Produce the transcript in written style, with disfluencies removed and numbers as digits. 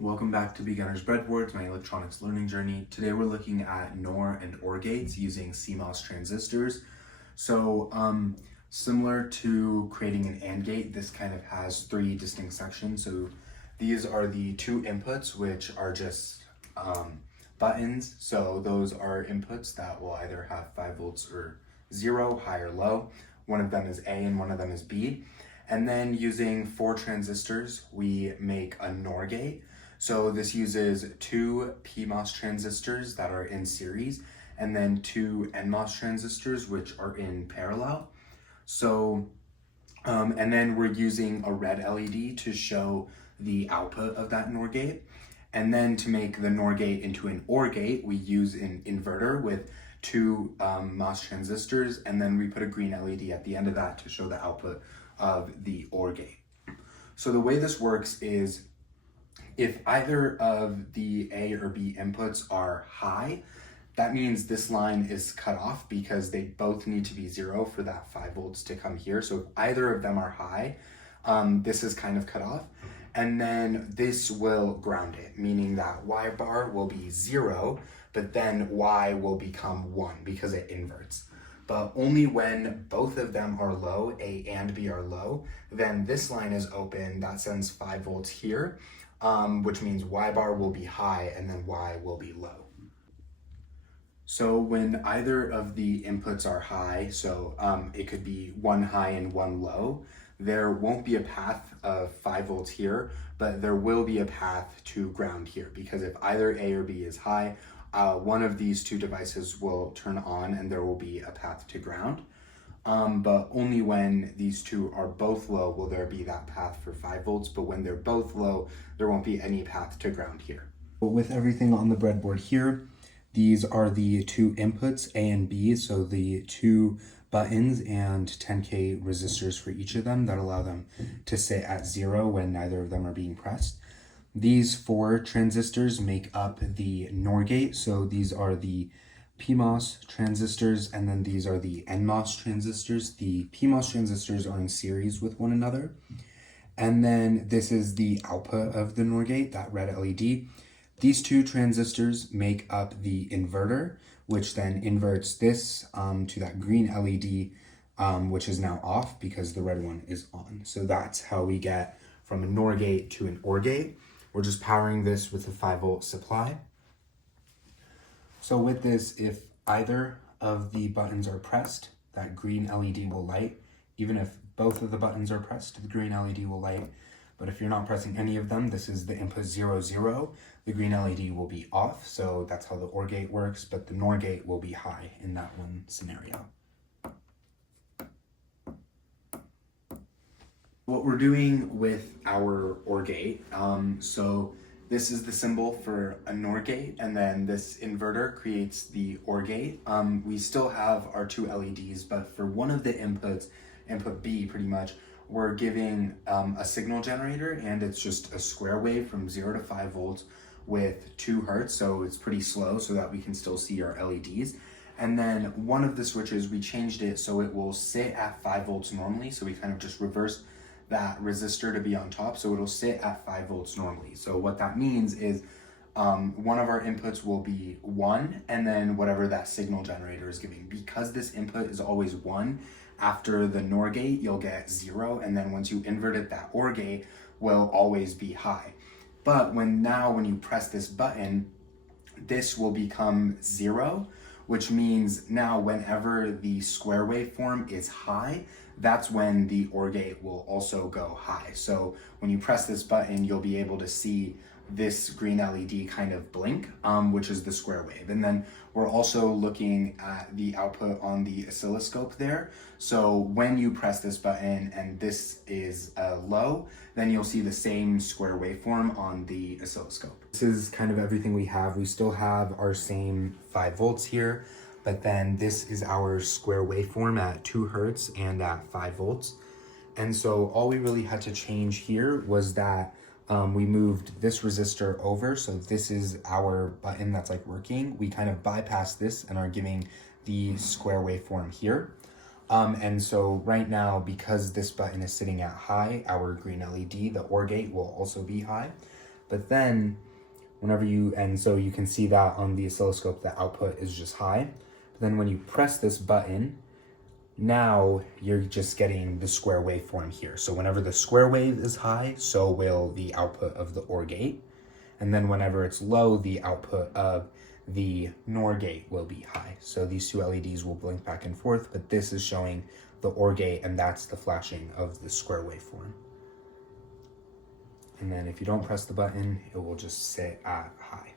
Welcome back to Beginner's Breadboards, my electronics learning journey. Today we're looking at NOR and OR gates using CMOS transistors. So similar to creating an AND gate, this kind of has three distinct sections. So these are the two inputs, which are just buttons. So those are inputs that will either have 5 volts or 0, high or low. One of them is A and one of them is B. And then using 4 transistors, we make a NOR gate. So this uses 2 PMOS transistors that are in series and then 2 NMOS transistors which are in parallel. So, and then we're using a red LED to show the output of that NOR gate. And then to make the NOR gate into an OR gate, we use an inverter with 2 MOS transistors, and then we put a green LED at the end of that to show the output of the OR gate. So the way this works is if either of the A or B inputs are high, that means this line is cut off because they both need to be 0 for that 5 volts to come here. So if either of them are high, this is kind of cut off. And then this will ground it, meaning that Y bar will be 0, but then Y will become 1 because it inverts. But only when both of them are low, A and B are low, then this line is open, that sends 5 volts here, which means Y bar will be high and then Y will be low. So when either of the inputs are high, so it could be one high and one low, there won't be a path of 5 volts here, but there will be a path to ground here, because if either A or B is high, one of these two devices will turn on and there will be a path to ground. But only when these two are both low will there be that path for 5 volts, but when they're both low, there won't be any path to ground here. With everything on the breadboard here, these are the two inputs, A and B, so the 2 buttons and 10K resistors for each of them that allow them to sit at 0 when neither of them are being pressed. These 4 transistors make up the NOR gate, so these are the PMOS transistors, and then these are the NMOS transistors. The PMOS transistors are in series with one another. And then this is the output of the NOR gate, that red LED. These 2 transistors make up the inverter, which then inverts this to that green LED, which is now off because the red one is on. So that's how we get from a NOR gate to an OR gate. We're just powering this with a 5 volt supply. So with this, if either of the buttons are pressed, that green LED will light. Even if both of the buttons are pressed, the green LED will light. But if you're not pressing any of them, this is the input 0, 0, the green LED will be off. So that's how the OR gate works, but the NOR gate will be high in that one scenario. What we're doing with our OR gate, so this is the symbol for a NOR gate, and then this inverter creates the OR gate. We still have our 2 LEDs, but for one of the inputs, input B pretty much, we're giving a signal generator, and it's just a square wave from 0 to 5 volts with 2 hertz, so it's pretty slow so that we can still see our LEDs. And then one of the switches, we changed it so it will sit at 5 volts normally, so we kind of just reversed that resistor to be on top, so it'll sit at 5 volts normally. So what that means is one of our inputs will be 1, and then whatever that signal generator is giving. Because this input is always 1, after the NOR gate, you'll get 0, and then once you invert it, that OR gate will always be high. But when you press this button, this will become 0, which means now whenever the square waveform is high, that's when the OR gate will also go high. So when you press this button, you'll be able to see this green LED kind of blink, which is the square wave. And then we're also looking at the output on the oscilloscope there. So when you press this button and this is low, then you'll see the same square waveform on the oscilloscope. This is kind of everything we have. We still have our same 5 volts here, but then this is our square waveform at 2 hertz and at 5 volts. And so all we really had to change here was that we moved this resistor over, so this is our button that's like working. We kind of bypassed this and are giving the square waveform here. And so right now, because this button is sitting at high, our green LED, the OR gate will also be high. But then and so you can see that on the oscilloscope, the output is just high. But then when you press this button, now you're just getting the square waveform here. So whenever the square wave is high, so will the output of the OR gate. And then whenever it's low, the output of the NOR gate will be high. So these two LEDs will blink back and forth, but this is showing the OR gate, and that's the flashing of the square waveform. And then if you don't press the button, it will just sit at high.